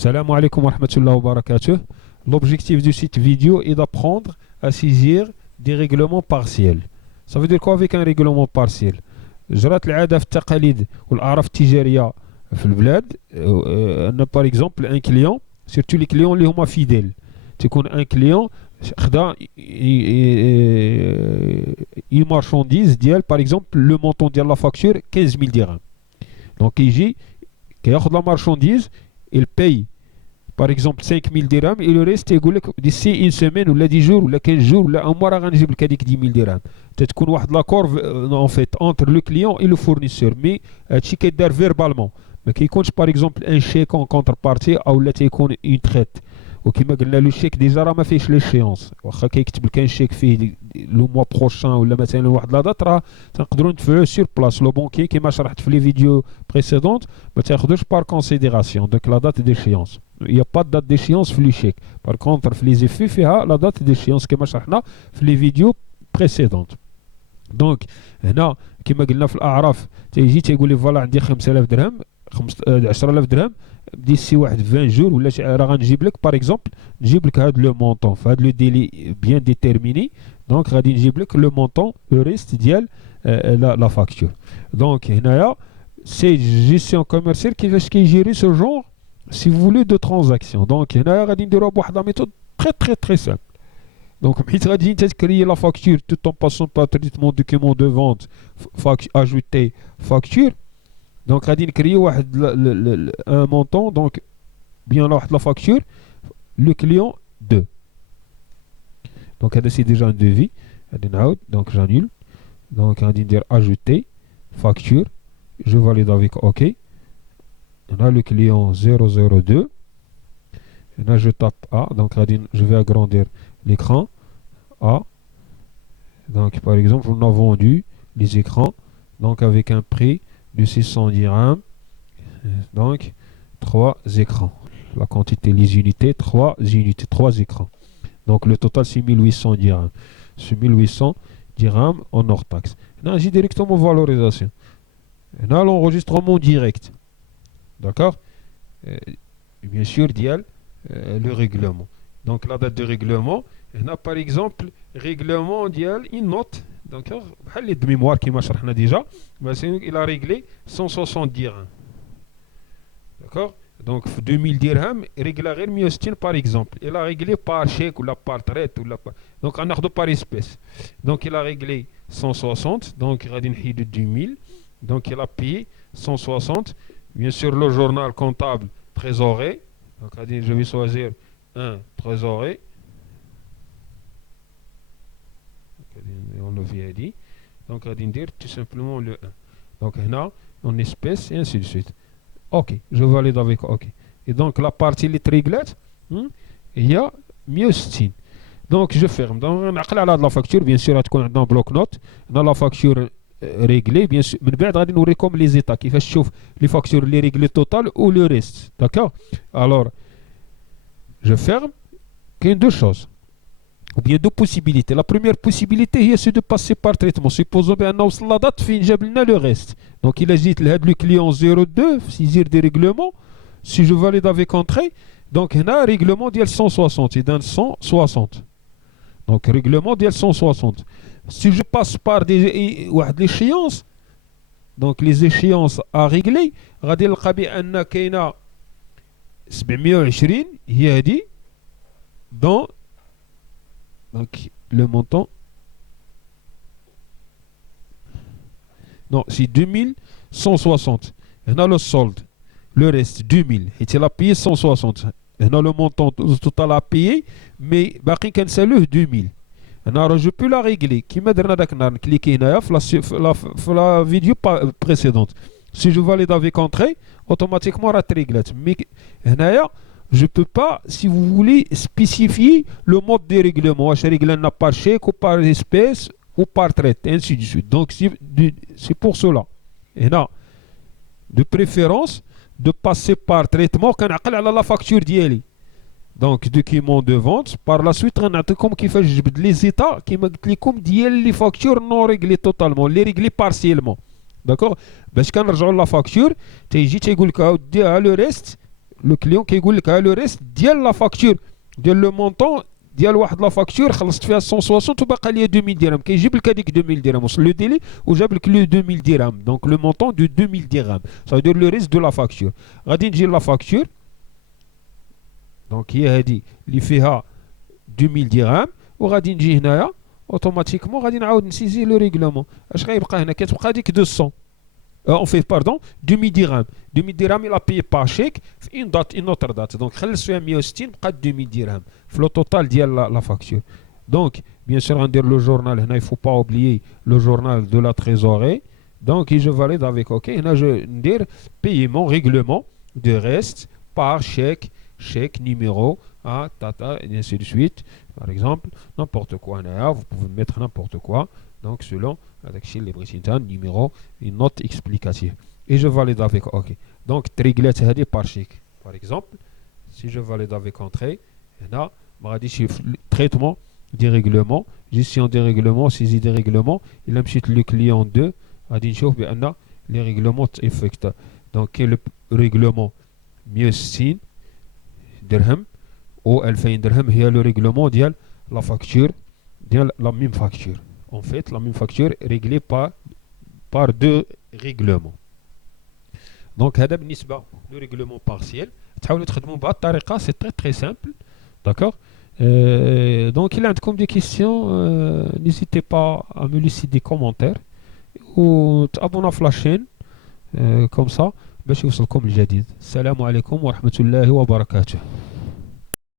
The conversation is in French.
Salam alaikum wa rahmatullahi wa barakatuh. L'objectif du site vidéo est d'apprendre à saisir des règlements partiels. Ça veut dire quoi avec un règlement partiel? جرات العادة في التقاليد والأعراف التجارية في البلاد أن باغ اكزومبل ان كليون سيرتو لي كليون اللي هما فيديل تيكون ان كليون خدا اي مارشانديز ديال باغ اكزومبل لو مونطون ديال لا فاكتور 15000 درهم دونك يجي كياخذ لا مارشانديز il paye par exemple 5000 dirhams et le reste يقول لك d'ici une semaine ولا 10 jours ولا 15 jours ولا un mois راه غنجيب لك هذيك 10000 درهم تتكون واحد لاكور en fait entre le client et le fournisseur مي هادشي كيدار فيربالمون ما كيكونش باغ اكزومبل ان شيك اون كونتر بارتي او لا تيكون اون تريت وكما قلنا لو شيك ديجا راه ما فيهش ليشيونس واخا كيكتب لك ان شيك فيه لو موا بروشان ولا مثلا واحد لا دات راه تنقدروا ندفعوه سور بلاص لو بونكي كما شرحت في لي فيديو بريسيدونت ما تاخذوش بار كونسيديراسيون دونك لا دات ديشيونس يا با دات ديشيونس في لي شيك بار كونتر في لي زيفي فيها لا دات ديشيونس كما شرحنا في لي فيديو بريسيدونت دونك هنا كما قلنا في الاعراف تيجي تيقول لي فوالا عندي 5000 درهم 10000 درهم ديسي واحد 20 جور ولا راه غنجيب لك باغ اكزومبل نجيب لك هذا لو مونطون في هذا لو ديلي بيان ديتيرميني دونك غادي نجيب لك لو مونطون لو ريست ديال لا فاكتور دونك هنايا سي جيستيون كوميرسيال كيفاش كيجيري سو جونغ سي فولو دو ترانزاكسيون دونك هنايا غادي نديروها بواحد لا ميثود تري سامبل دونك حيت غادي انت تكري لا فاكتور توت اون باسون با تريتمون دوكيمون دو فونت اجوتي فاكتور دونك غادي نكريو واحد ان مونطون دونك بيان لا واحد لا فاكتور لو كليون 2 دونك هذا سي ديجا ان دوفي غادي نعاود دونك جانيل دونك غادي ندير اجوتي فاكتور جو فاليد افيك اوكي هنا لو كليون 002 هنا جو تاب A donc غادي je vais agrandir l'écran A donc par exemple on a vendu les écrans donc avec un prix de 600 dirhams donc 3 écrans la quantité les unités 3 unités 3 écrans donc le total c'est 1800 dirhams c'est 1800 dirhams en hors taxe là j'ai directement valorisation là l'enregistrement direct d'accord bien sûr dial le règlement donc la date de règlement là par exemple règlement dial une note d'accord بحال لي de mémoire كما شرحنا déjà il a réglé 160 dirhams d'accord donc 2000 dirhams régla غير 160 par exemple il a réglé par chèque ou la par traite ou la par... donc on a par espèce donc il a réglé 160 donc غادي نحيدو 2000 donc il a payé 160 bien sûr le journal comptable trésorerie donc je vais choisir un trésorerie on le vient dit donc غادي ندير tout simplement le 1 donc هنا en espèce et ainsi de suite ok je valide avec ok et donc la partie اللي تريغلات هي 160 donc je ferme donc نعقل على هاد لا فاكتور bien sûr غتكون عندنا بلوك نوت هنا لا فاكتور réglé bien sûr من بعد غادي نوريكم لي زيتا كيفاش تشوف لي فاكتور اللي ريغلي توتال ou le reste d'accord alors je ferme qu'il y a deux choses ou bien deux possibilités. La première possibilité c'est de passer par traitement. Supposons bien que la date fin جاب لنا le reste. Donc il agite le client 02 saisir des règlements. Si je valide avec entrée, donc هنا règlement ديال 160 et dans 160. Donc règlement ديال 160. Si je passe par des واحد l'échéance donc les échéances à régler غادي نلقى بان كاينه 720 هي هذه dans donc le montant non c'est 2160 هنا le solde le reste 2000 et il a payé 160 هنا le montant total à payer mais باقي كنسالوه 2000 هنا je peux la régler كيما درنا داك النهار نكليكي هنايا في لا فيديو précédente si je valide avec entrée automatiquement راه تريغلات mais هنايا je peux pas, si vous voulez, spécifier le mode de règlement. Je règle par chèque ou par espèce ou par traite, ainsi de suite. Donc, c'est pour cela. Et là, de préférence, de passer par traitement quand on a la facture d'IELI. Donc, document de vente. Par la suite, on a comme qui fait les états qui me comme d'IELI les factures non réglées totalement, les réglées partiellement. D'accord? Parce qu'on rejoint la facture, tu dis, tu dis, le reste. le client كيقول لك ها لو ريست ديال لا فاكتور ديال لو مونطون ديال واحد لا فاكتور خلصت فيها 160 وباقى لي 2000 درهم كيجيب لك هذيك 2000 درهم وصل لو ديلي وجاب لك لو 2000 درهم دونك لو مونطون دو 2000 درهم ça veut dire le reste de la facture غادي نجي لا فاكتور دونك هي هذه اللي فيها 2000 درهم وغادي نجي هنايا اوتوماتيكمون غادي نعاود نسيزي لو ريغلومون اش غيبقى هنا كتبقى هذيك 200 on fait pardon 2000 dirhams 2000 dirhams il a payé par chèque في une date une autre date donc خلص فيها 160 بقات 2000 dirhams في لو توتال ديال لا فاكتور donc bien sûr غندير لو جورنال هنا il faut pas oublier le journal de la trésorerie donc je valide avec OK هنا je ندير paiement règlement de reste par chèque numéro tata et ainsi de suite par exemple n'importe quoi هنايا vous pouvez mettre n'importe quoi donc selon avec chez les Britanniques numéro une note explicative et je valide avec OK donc ريغلات هذه par chèque par exemple si je valide avec entrée هنا ما غاديش traitement des règlements gestion des règlements saisie des règlements il مشيت le client 2 غادي نشوف بان les règlements effect donc le règlement 160 درهم ou 2000 درهم هي le règlement ديال la facture ديال la même facture en fait la même facture réglée par deux règlements donc هذا بالنسبة le règlement partiel تحاولوا تخدموا بهذه الطريقة c'est très très simple d'accord donc il y a des questions n'hésitez pas à me laisser des commentaires ou t'abonner à la chaîne comme ça باش يوصلكم الجديد السلام عليكم ورحمة الله وبركاته